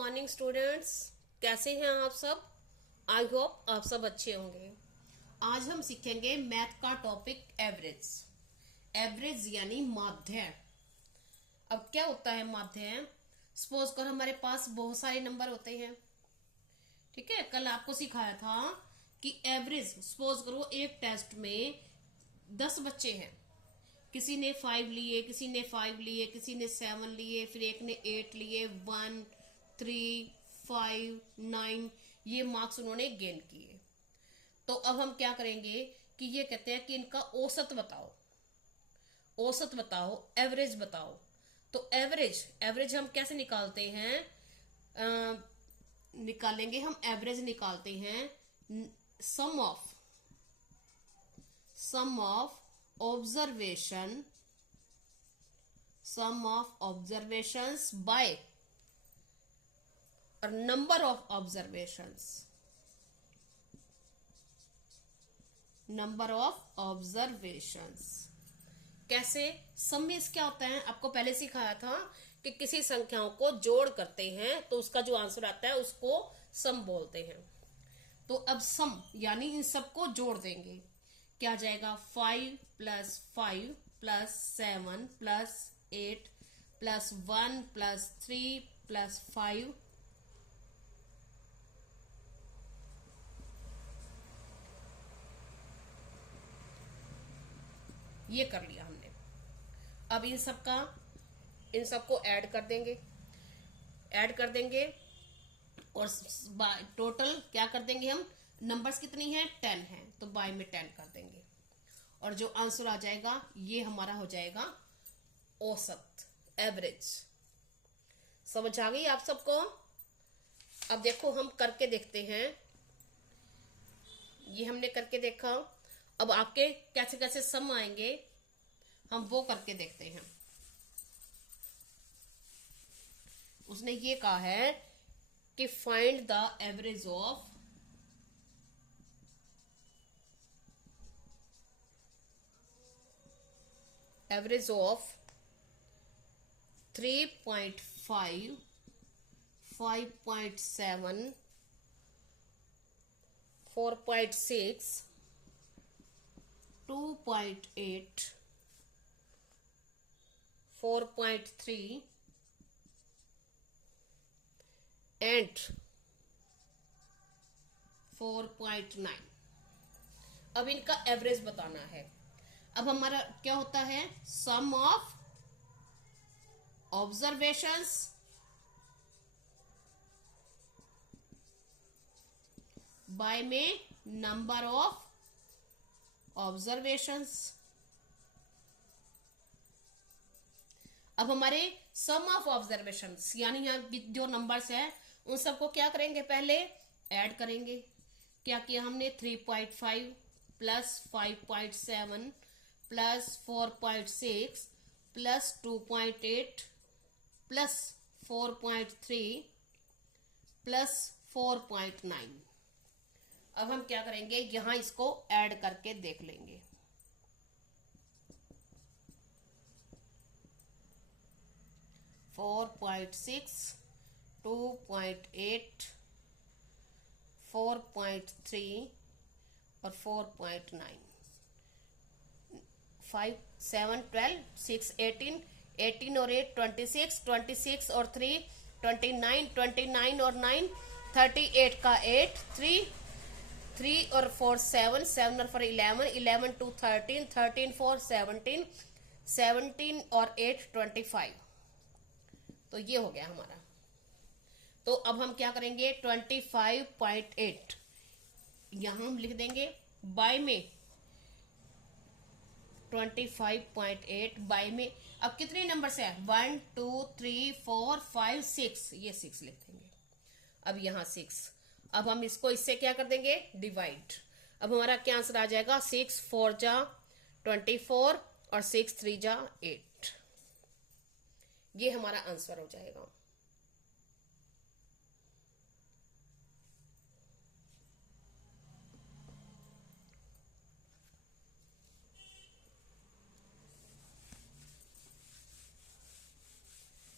Morning students. कैसे हैं आप सब? आई होप आप सब अच्छे होंगे। आज हम सीखेंगे मैथ का टॉपिक एवरेज। एवरेज यानी माध्य। अब क्या होता है माध्य? सपोज कर हमारे पास बहुत सारे नंबर होते हैं, ठीक है। कल आपको सिखाया था कि एवरेज, सपोज करो एक टेस्ट में 10 बच्चे हैं, किसी ने 5 लिए, किसी ने 5 लिए, किसी ने 7 लिए, फिर एक ने 8 लिए, 1, 3, 5, 9, ये मार्क्स उन्होंने गेन किए। तो अब हम क्या करेंगे कि ये कहते हैं कि इनका औसत बताओ, औसत बताओ, एवरेज बताओ। तो एवरेज एवरेज हम कैसे निकालते हैं? निकालेंगे हम एवरेज निकालते हैं sum of observation, sum of observations by or number of observations, number of observations। कैसे? सम में क्या होता है, आपको पहले सिखाया था कि किसी संख्याओं को जोड़ करते हैं तो उसका जो आंसर आता है उसको सम बोलते हैं। तो अब सम यानी इन सबको जोड़ देंगे, क्या जाएगा? 5 + 5 + 7 + 8 + 1 + 3 + 5, ये कर लिया हमने। अब इन सबको ऐड कर देंगे और टोटल क्या कर देंगे हम? नंबर्स कितनी हैं? 10 हैं, तो बाय में 10 कर देंगे और जो आंसर आ जाएगा ये हमारा हो जाएगा औसत, एवरेज। समझ आ गई आप सबको? अब देखो हम करके देखते हैं। ये हमने करके देखा, अब आपके कैसे कैसे सम आएंगे हम वो करके देखते हैं। उसने ये कहा है कि find the average of average of 3.5, 5.7, 4.6, 2.8, 4.3 and 4.9। अब इनका एवरेज बताना है। अब हमारा क्या होता है? सम ऑफ ऑब्जर्वेशंस बाय में नंबर ऑफ ऑब्जर्वेशंस। अब हमारे सम ऑफ ऑब्जर्वेशंस यानी यहाँ जो नंबर्स हैं उन सबको क्या करेंगे? पहले ऐड करेंगे। क्या किया हमने? 3.5 + 5.7 + 4.6 + 2.8 + 4.3 + 4.9। अब हम क्या करेंगे? यहां इसको ऐड करके देख लेंगे। 4.6, 2.8, 4.3 और 4.9। 5, 7, 12, 6, 18, 18 और 8 26, 26 और 3 29, 29 और 9 38 का 8, 3, 3 और 4 7, 7 और 4 11, 11 2 13, 13 4 17, 17 और 8 25। तो ये हो गया हमारा। तो अब हम क्या करेंगे? 25.8 यहां हम लिख देंगे, बाय में 25.8 बाय में। अब कितने नंबर से है? 1 2 3 4 5 6, ये 6 लिख देंगे। अब यहाँ 6, अब हम इसको इससे क्या कर देंगे? डिवाइड। अब हमारा क्या आंसर आ जाएगा? 6 4 जा 24 और 6 3 जा 8, ये हमारा आंसर हो जाएगा।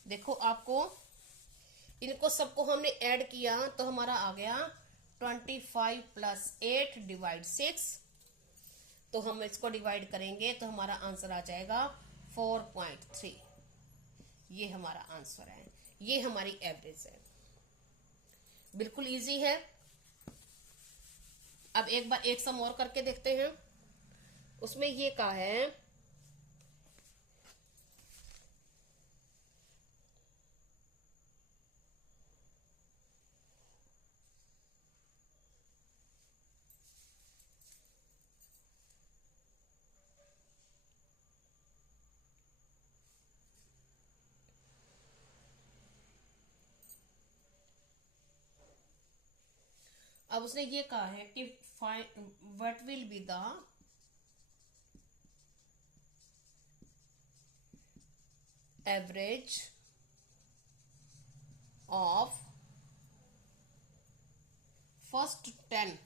देखो आपको इनको सबको हमने ऐड किया तो हमारा आ गया 25 + 8 / 6। तो हम इसको डिवाइड करेंगे तो हमारा आंसर आ जाएगा 4.3। ये हमारा आंसर है, ये हमारी एवरेज है। बिल्कुल इजी है। अब एक बार एक सम और करके देखते हैं। उसमें ये कहा है अब उसने ये कहा है कि what will be the average of first 10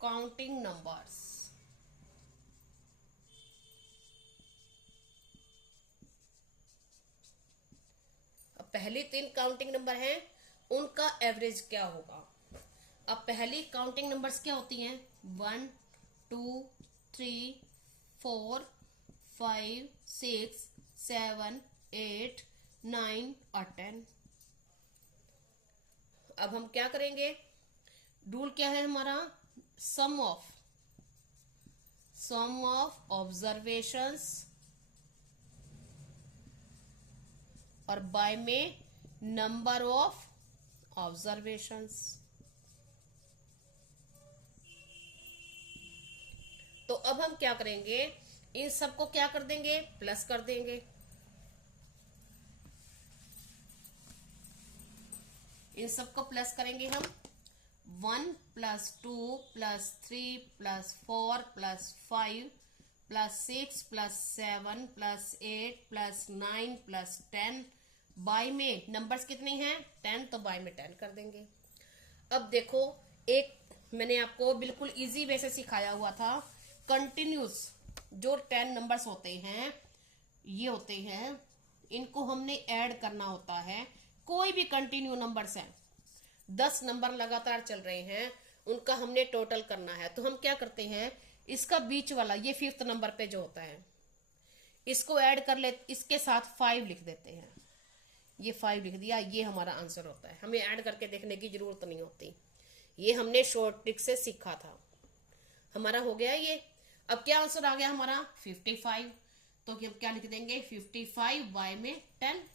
counting numbers. पहली 3 काउंटिंग नंबर हैं, उनका एवरेज क्या होगा। अब पहली काउंटिंग नंबर्स क्या होती हैं? 1 2 3 4 5 6 7 8 9 और 10। अब हम क्या करेंगे? रूल क्या है हमारा? सम ऑफ ऑब्जर्वेशंस और बाय में नंबर ऑफ ऑब्जर्वेशंस। तो अब हम क्या करेंगे? इन सबको क्या कर देंगे? प्लस कर देंगे। इन सबको प्लस करेंगे हम। 1 + 2 + 3 + 4 + 5 + 6 + 7 + 8 + 9 + 10 बाय में नंबर्स कितने हैं? 10, तो बाय में 10 कर देंगे। अब देखो, एक मैंने आपको बिल्कुल इजी वे से सिखाया हुआ था। कंटिन्यूस जो 10 नंबर्स होते हैं, ये होते हैं, इनको हमने ऐड करना होता है। कोई भी कंटिन्यू नंबर्स हैं, 10 नंबर लगातार चल रहे हैं, उनका हमने टोटल करना है। तो हम क्या करते हैं? इसका बीच वाला, ये 5th नंबर पे जो होता है, इसको ऐड कर ले, इसके साथ 5 लिख देते हैं। ये 5 लिख दिया, ये हमारा आंसर होता है। हमें ऐड करके देखने की जरूरत नहीं होती। ये हमने शॉर्ट ट्रिक से सीखा था। हमारा हो गया ये। अब क्या आंसर आ गया हमारा? 55। तो हम क्या लिख देंगे? 55 बाय में 10।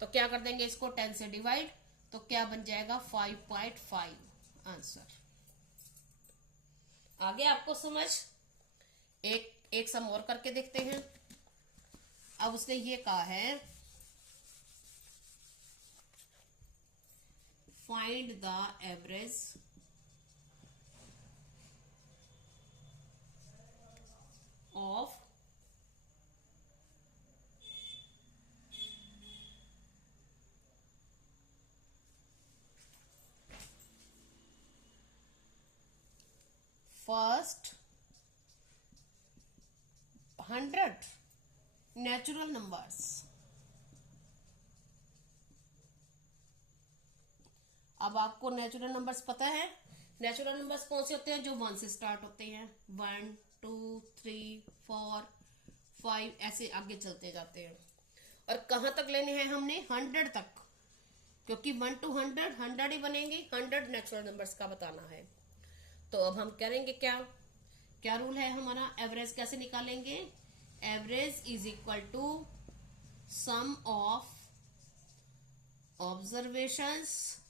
तो क्या कर देंगे? इसको 10 से डिवाइड, तो क्या बन जाएगा? 5.5 आंसर। आगे आपको समझ? एक सम और करके देखते हैं। अब उसने ये कहा है, find the average of first 100 natural numbers. अब आपको नेचुरल नंबर्स पता है। नेचुरल नंबर्स कौन से होते हैं? जो 1 से स्टार्ट होते हैं। 1 2 3 4 5 ऐसे आगे चलते जाते हैं। और कहां तक लेने हैं हमने? 100 तक, क्योंकि 1 to 100 100 ही बनेंगे। 100 नेचुरल नंबर्स का बताना है। तो अब हम करेंगे क्या? क्या रूल है हमारा? एवरेज कैसे निकालेंगे? Average is equal to sum of observations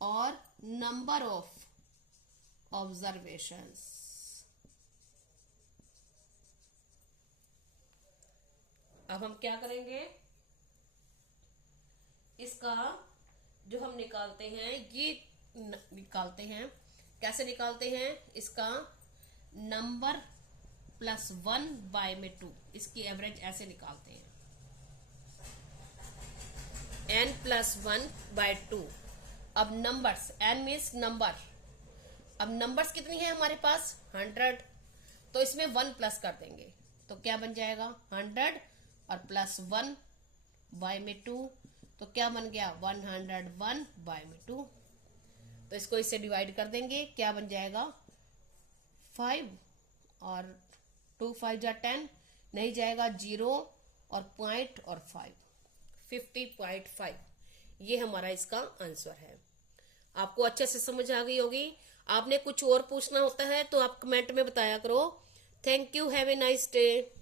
और नंबर ऑफ ऑब्जर्वेशंस। अब हम क्या करेंगे? इसका जो हम निकालते हैं, ये निकालते हैं। कैसे निकालते हैं? इसका नंबर +1 बाय में 2, इसकी एवरेज ऐसे निकालते हैं। n + 1 by 2। अब नंबर्स, n मीन्स नंबर। अब नंबर्स कितनी है हमारे पास? 100। तो इसमें 1 प्लस कर देंगे, तो क्या बन जाएगा 100 और प्लस 1 बाय में 2, तो क्या बन गया 101 बाय में 2। तो इसको इससे डिवाइड कर देंगे, क्या बन जाएगा 5 और 2 5 जा 10, नहीं जाएगा 0 और पॉइंट और 5, 50.5। ये हमारा इसका आंसर है। आपको अच्छे से समझ आ गई होगी। आपने कुछ और पूछना होता है तो आप कमेंट में बताया करो। Thank you, have a nice day.